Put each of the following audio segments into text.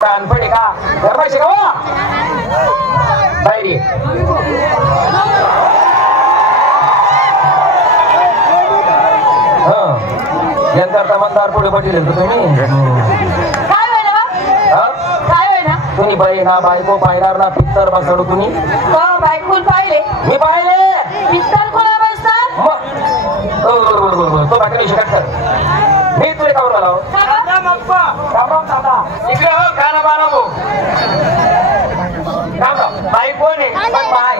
कानपडी का गरमायचे का बाहेरी यंत्र मतदार पुढे पडले तुम्ही तुम्ही बाई ना बायको पाहिणार ना पित्तर बसवलं तुम्ही बायकोन पाहिले मी पाहिले पित्तर कोणा बसतात तो बाकी शिकत कर मी तुला कावर आलो इकडे हो खाना बाराबो बायको ने बाय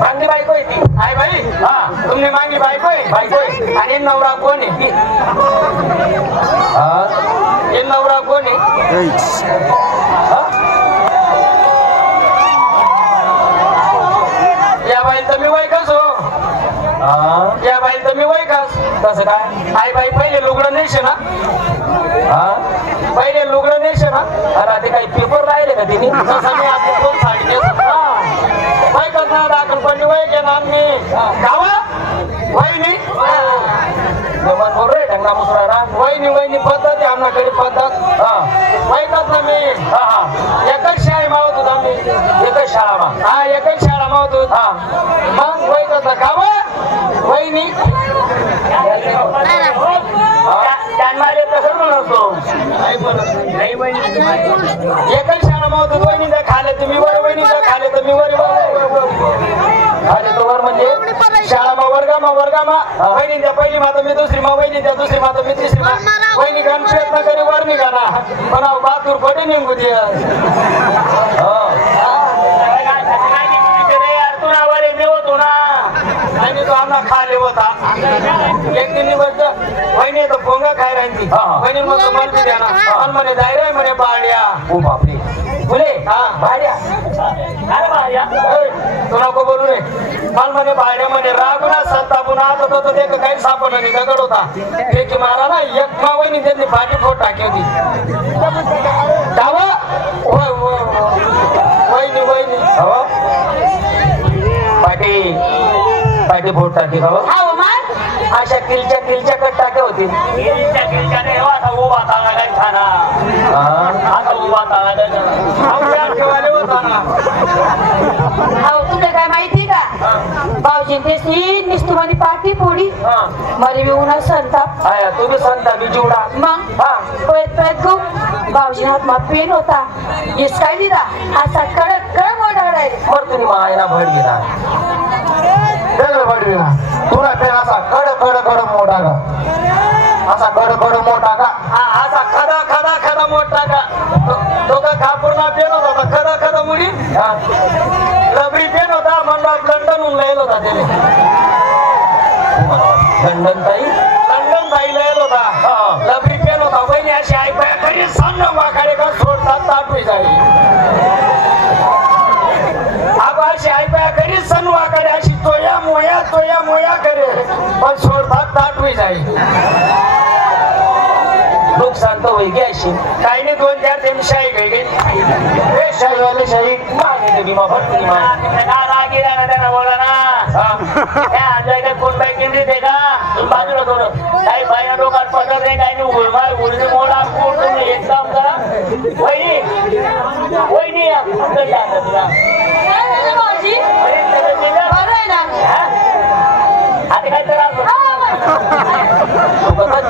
मागणी बायको आहे ती आहे बाई हा तुमने मागणी बायको आहे आणि नवरा कोण आहे हे नवरा कोण आहे या बाई तर मी वैकस हो या बाई तर मी वैकस कसं काय आई बाई पहिले लुगडं नेशे ना पहिले लुगडं नेशे ना अरे ते काही पेपर राहिले का तिने तसं मी आपली दोन साडी वैकस ना दाखल पडली वैके ना मी गावा वहिनी मन बोल रे ढंगा मुसरा वहिनी वहिनी पद्धत आमच्याकडे पद्धत वैकस ना मी एकच शाळा मावत होता मी एकच शाळा हा एकच शाळा मावत होत मग वैकस ना गावा वहिनी एकच शाळा मावत होत वहिनी खाले तुम्ही वर वहिनी खाले तुम्ही वर खाले तो वर म्हणजे शाळा वर्गामा वहिनीच्या पहिली माता मी दुसरी मा वहिनीच्या दुसरी माता मी तिसरी मा वहिनी घाण प्रयत्न करी वर निघा ना पण बाथरूम पडे निघू दे आम्हाला खाले होता एक दिन वहिनी तर पोंगा खाय राहिली वहिनी मग मला बी द्या ना मला म्हणे जाय म्हणे बाड्या ओ बापरे बोले हा बाड्या अरे बाड्या तू नको बोलू रे मला म्हणे बाड्या म्हणे रागुना संतापून आता तो ते काही सापड नाही दगड होता फेकी मारा ना एक मा वहिनी त्यांनी पाठी फोट टाकी होती दावा वहिनी वहिनी हो पाठी पाठी फोट टाकी का अशा किलच्या कट टाक्या होतील आता उभा तांगा काय खाना आता उभा तांगा तुला काय माहिती का भाऊजी तेच निस्तू मध्ये पाठी फोडी मरी मी उन्हा संताप तुम्ही संता मी जीवडा मग पळत गो भाऊजी हात मा पेन होता हेच काय दिला असा कडक कडक ओढाडाय बरं तुम्ही मायना भड दिला भडविला तुला पेन असा कड कड कड मोठा का असा कड कड मोठा का असा खदा खदा खदा मोठा का तो का कापूरला पेन होता खदा खदा मुली रबरी पेन होता म्हणला लंडन लयला होता त्याने लंडन ताई लयला होता रबरी पेन होता वहिनी अशी ऐकाय तरी सांग वाकाडे का सोडतात तापी जाईल अशी ऐकाय करी सण वाकाडे अशी तोया मोया करे पण सोडतात ताटवी जाईल नुकसान तर होई अशी काही नाही 2-4 दिन शाही गई शाही वाले शाही मागे भीमा भरती ना त्यांना बोला ना कोण बाईक देते का बाजूला थोडं काही बाया लोकांना पडत नाही काही नाही उलमाल उलटे मोला तुम्ही एक काम करा वहिनी तुला आता काय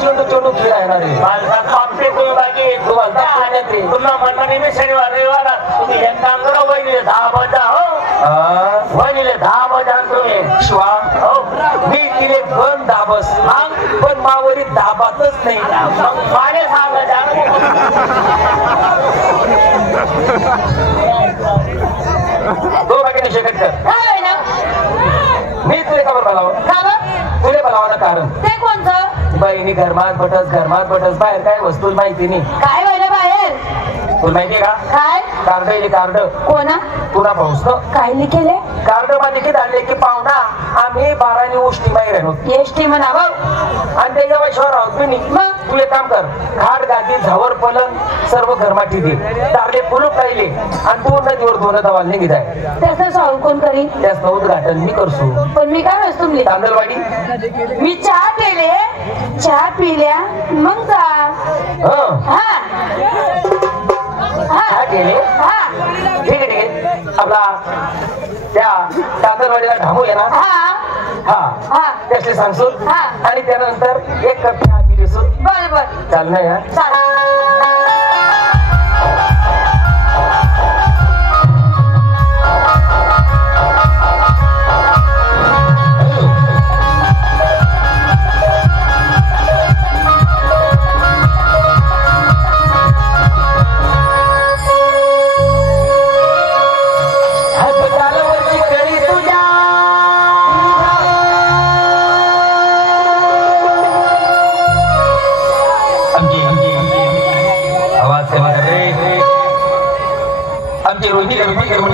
चोंडू खेळणार तुम्ही बाकी तुम्हाला म्हणता नेहमी शनिवार रविवार तुम्ही एक काम करा वहिनीले 10 बजा हो वहिनीले 10 बजा तुम्ही शिवा हो मी तिले पण दाबस पण मावरी दाबातच नाही मग माने सांगा दो बाकी शकत कर मी तुला खबर बोलावं तुला बोलावं कारण ते कोणतं बहिणी घरमात बटस बाहेर काय वस्तू माहिती नाही काय व्हायला बाहेर तुला माहितीये का काय कार्ड येईल कार्ड कोणा तुला भाऊस काय लिखेले कार्ड मध्ये किती आणले की पाहुणा आम्ही 12 उष्टी बाहेर राहिलो एसटी म्हणा भाऊ आणि त्याच्या शहर आहोत मी मग तू एक काम कर घाट गादी झावर पलन सर्व घरमाठी दे दारले कुलूप राहिले आणि तू नदीवर धुणं धवाल निघित आहे त्याचं सॉल्व कोण करी त्याचं उद्घाटन मी करसू पण मी काय म्हणतो तुमले तांदळवाडी मी चहा पेले चहा पिल्या मग जा हा हा गेले हा ठीक आहे ठीक आहे आपला त्या तांदळवाडीला ढामू आहे ना हा हा हा त्याचे सांगतो हा. आणि त्यानंतर एक कप चहा पिलीसू बर बर चाल ना यार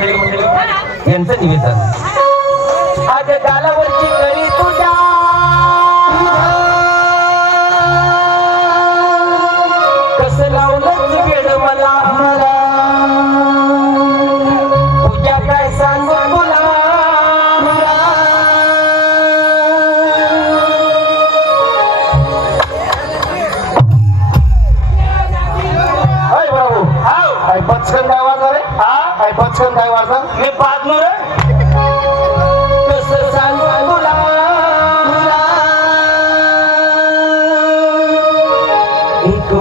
यांचं निवेदन आज गालावरची कळी तुझ्या कसं लावलंच वेड मला तुझ्या काय सांगू तुला हाय बाबू हाय पचकन काय वाजवा रे काय पचकन काय वाजवा मी पाहतो रे कसं सांगू तुला एक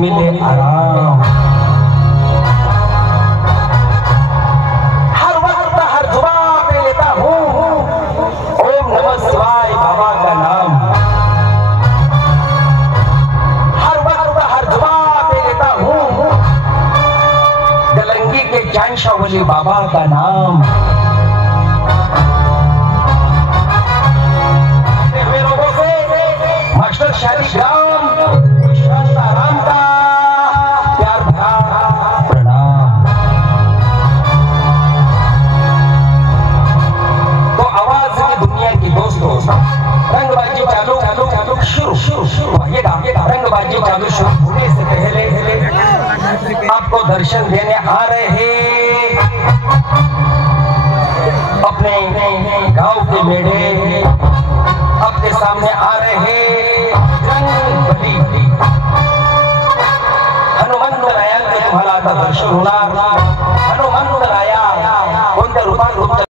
मिले आराम। हर वक्त हर जुबान पे लेता हूँ ओम नमः शिवाय बाबा का नाम। हर वक्त हर जुबान पे लेता हूँ गलंगी के जानशावली बाबा का नाम। मास्टर शालीग्राम शांताराम का प्यार भरा प्रणाम। तो आवाज की दुनिया की दोस्तों, रंगबाजी चालू शुरू आइएगा। रंगबाजी चालू शुरू होने से पहले आपको दर्शन देने आ रहे हैं अपने गांव के मेढ़े आपके सामने आ रहे हैं। हनुमंत राया तुम्हाला आता दर्शन होणार। हनुमंत राया कोणत्या रूपात